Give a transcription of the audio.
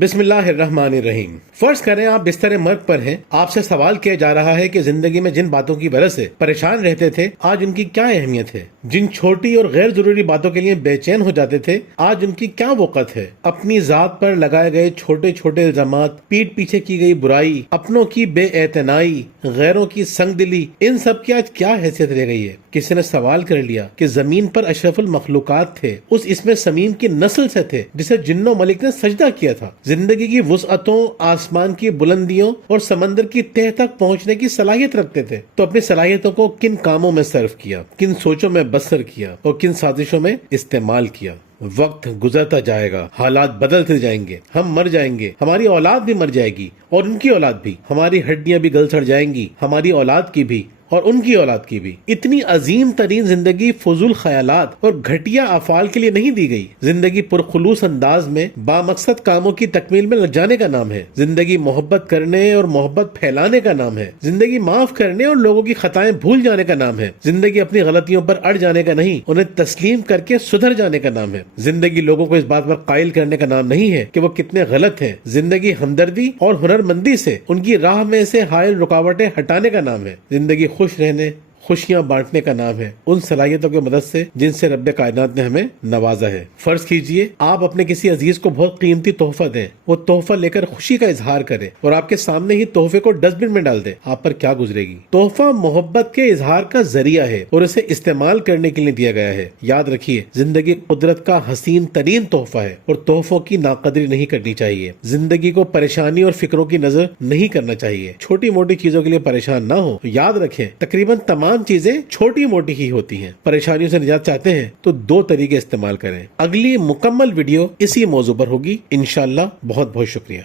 بسم اللہ الرحمن الرحیم۔ فرض کریں آپ بستر مرگ پر ہیں، آپ سے سوال کیا جا رہا ہے کہ زندگی میں جن باتوں کی وجہ سے پریشان رہتے تھے آج ان کی کیا اہمیت ہے، جن چھوٹی اور غیر ضروری باتوں کے لیے بے چین ہو جاتے تھے آج ان کی کیا وقت ہے، اپنی ذات پر لگائے گئے چھوٹے چھوٹے الزامات، پیٹھ پیچھے کی گئی برائی، اپنوں کی بے اعتنائی، غیروں کی سنگ دلی، ان سب کی آج کیا حیثیت رہ گئی ہے۔ کسی نے سوال کر لیا کہ زمین پر اشرف المخلوقات تھے، اس اسم سمیم کی نسل سے تھے جسے جن و ملک نے سجدہ کیا تھا، زندگی کی وسعتوں، آسمان کی بلندیوں اور سمندر کی تہہ تک پہنچنے کی صلاحیت رکھتے تھے، تو اپنی صلاحیتوں کو کن کاموں میں صرف کیا، کن سوچوں میں بسر کیا اور کن سازشوں میں استعمال کیا۔ وقت گزرتا جائے گا، حالات بدلتے جائیں گے، ہم مر جائیں گے، ہماری اولاد بھی مر جائے گی اور ان کی اولاد بھی، ہماری ہڈیاں بھی گل سڑ جائیں گی، ہماری اولاد کی بھی اور ان کی اولاد کی بھی۔ اتنی عظیم ترین زندگی فضول خیالات اور گھٹیا افعال کے لیے نہیں دی گئی۔ زندگی پرخلوص انداز میں بامقصد کاموں کی تکمیل میں لگ جانے کا نام ہے۔ زندگی محبت کرنے اور محبت پھیلانے کا نام ہے۔ زندگی معاف کرنے اور لوگوں کی خطائیں بھول جانے کا نام ہے۔ زندگی اپنی غلطیوں پر اڑ جانے کا نہیں، انہیں تسلیم کر کے سدھر جانے کا نام ہے۔ زندگی لوگوں کو اس بات پر قائل کرنے کا نام نہیں ہے کہ وہ کتنے غلط ہیں۔ زندگی ہمدردی اور ہنرمندی سے ان کی راہ میں سے حائل رکاوٹیں ہٹانے کا نام ہے۔ زندگی خوش رہنے، خوشیاں بانٹنے کا نام ہے، ان صلاحیتوں کی مدد سے جن سے رب کائنات نے ہمیں نوازا ہے۔ فرض کیجئے آپ اپنے کسی عزیز کو بہت قیمتی تحفہ دیں، وہ تحفہ لے کر خوشی کا اظہار کرے اور آپ کے سامنے ہی تحفے کو ڈسٹ بن میں ڈال دے، آپ پر کیا گزرے گی؟ تحفہ محبت کے اظہار کا ذریعہ ہے اور اسے استعمال کرنے کے لیے دیا گیا ہے۔ یاد رکھیے، زندگی قدرت کا حسین ترین تحفہ ہے اور تحفوں کی ناقدری نہیں کرنی چاہیے۔ زندگی کو پریشانی اور فکروں کی نظر نہیں کرنا چاہیے۔ چھوٹی موٹی چیزوں کے لیے پریشان نہ ہو۔ یاد رکھیں، تقریباً تمام چیزیں چھوٹی موٹی ہی ہوتی ہیں۔ پریشانیوں سے نجات چاہتے ہیں تو دو طریقے استعمال کریں۔ اگلی مکمل ویڈیو اسی موضوع پر ہوگی انشاءاللہ۔ بہت بہت شکریہ۔